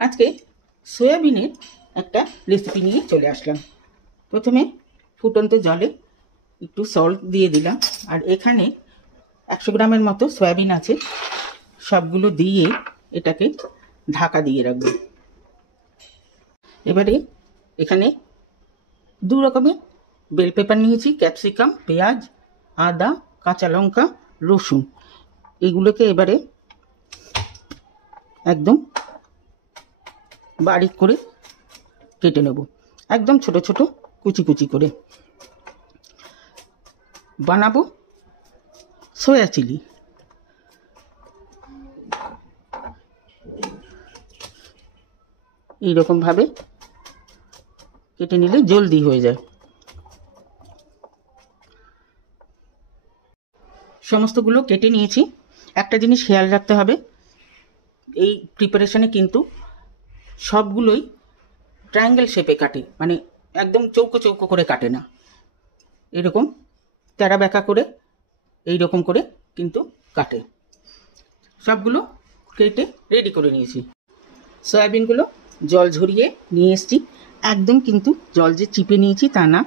আজকে সয়াবিনের একটা রেসিপি নিয়ে চলে আসলাম। প্রথমে ফুটন্ত জলে একটু সল্ট দিয়ে দিলাম, আর এখানে 100 গ্রামের মতো সয়াবিন আছে। সবগুলো দিয়ে এটাকে ঢাকা দিয়ে রাখবো। এবারে এখানে 2 রকমের বেল পেপার নিয়েছি, ক্যাপসিকাম, পেঁয়াজ, আদা, কাঁচা লঙ্কা, রসুন। এগুলোকে এবারে একদম বারিক করে কেটে নেব, একদম ছোট ছোট কুচি কুচি করে। বানাবো সয়া চিলি। এইরকমভাবে কেটে নিলে জলদি হয়ে যায়। সমস্তগুলো কেটে নিয়েছি। একটা জিনিস খেয়াল রাখতে হবে, এই প্রিপারেশনে কিন্তু সবগুলোই ট্রায়াঙ্গেল শেপে কাটে, মানে একদম চৌকো চৌকো করে কাটে না, এরকম তেরা বেঁকা করে এইরকম করে কিন্তু কাটে। সবগুলো কেটে রেডি করে নিয়েছি। সয়াবিনগুলো জল ঝরিয়ে নিয়ে এসেছি। একদম কিন্তু জল যে চিপে নিয়েছি তা না,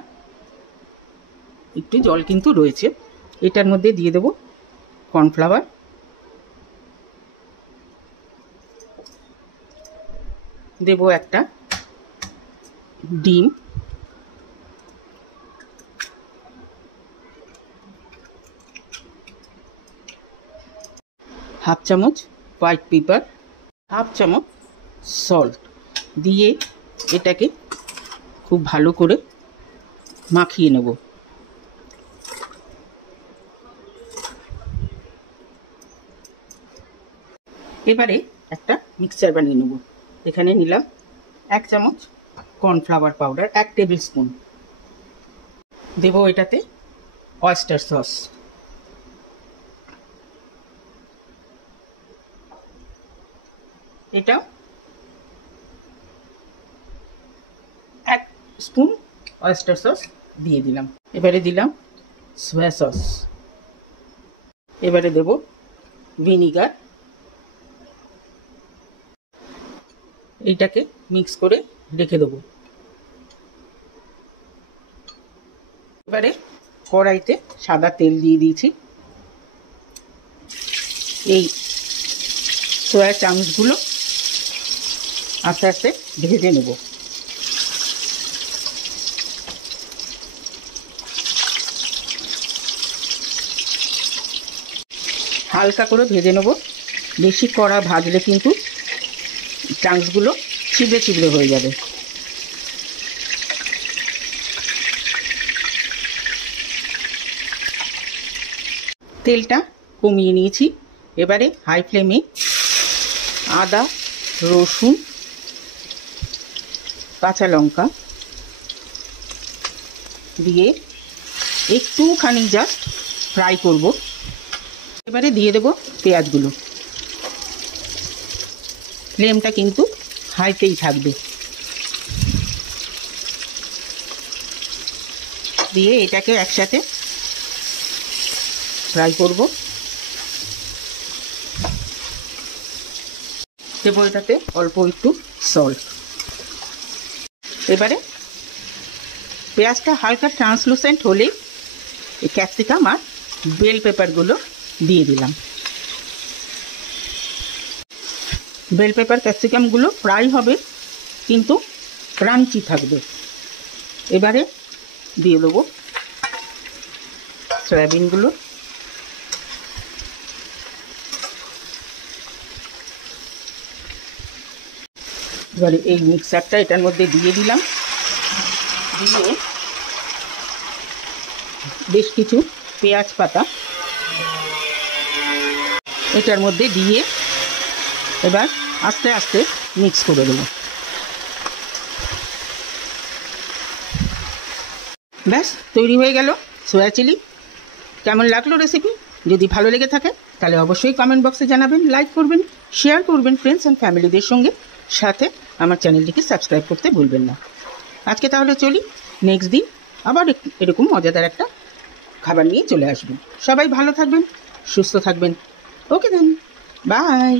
একটু জল কিন্তু রয়েছে। এটার মধ্যে দিয়ে দেব কর্নফ্লাওয়ার, দেব একটা ডিম, হাফ চামচ হোয়াইট পেপার, হাফ চামচ সল্ট দিয়ে এটাকে খুব ভালো করে মাখিয়ে নেব। এবারে একটা মিক্সচার বানিয়ে নেব। এখানে নিলাম 1 চামচ কর্নফ্লাওয়ার পাউডার, 1 টেবিল স্পুন। দেব এটাতে অয়েস্টার সস, এটা 1 স্পুন অয়েস্টার সস দিয়ে দিলাম। এবারে দিলাম সয়া সস, এবারে দেব ভিনিগার। এইটাকে মিক্স করে রেখে দেবো। এবারে কড়াইতে সাদা তেল দিয়ে দিয়েছি। এই সয়া চামচগুলো আস্তে আস্তে ভেজে নেব। হালকা করে ভেজে নেব, বেশি কড়া ভাজলে কিন্তু চামচগুলো ছিবড়ে ছিবড়ে হয়ে যাবে। তেলটা কমিয়ে নিয়েছি। এবারে হাই ফ্লেমে আদা, রসুন, কাঁচা লঙ্কা দিয়ে একটুখানি জাস্ট ফ্রাই করব। এবারে দিয়ে দেব পেঁয়াজগুলো। ফ্লেমটা কিন্তু হাইতেই থাকবে। দিয়ে এটাকে একসাথে ফ্রাই করব। দেব এটাতে অল্প একটু সল্ট। এবারে পেঁয়াজটা হালকা ট্রান্সলুসেন্ট হলেই এই ক্যাপসিকাম আর বেল পেপারগুলো দিয়ে দিলাম। বেল পেপার ক্যাপসিকামগুলো ফ্রাই হবে কিন্তু ক্রাঞ্চি থাকবে। এবারে দিয়ে দেবো সয়াবিনগুলো। এবারে এই মিক্সারটা এটার মধ্যে দিয়ে দিলাম। দিয়ে বেশ কিছু পেঁয়াজ পাতা এটার মধ্যে দিয়ে এবার আস্তে আস্তে মিক্স করে দেবো। ব্যাস তৈরি হয়ে গেল সয়া চিলি। কেমন লাগলো রেসিপি? যদি ভালো লেগে থাকে তাহলে অবশ্যই কমেন্ট বক্সে জানাবেন, লাইক করবেন, শেয়ার করবেন ফ্রেন্ডস অ্যান্ড ফ্যামিলিদের সঙ্গে। সাথে আমার চ্যানেলটিকে সাবস্ক্রাইব করতে ভুলবেন না। আজকে তাহলে চলি, নেক্সট দিন আবার এরকম মজাদার একটা খাবার নিয়ে চলে আসবেন। সবাই ভালো থাকবেন, সুস্থ থাকবেন। ওকে দেন, বাই।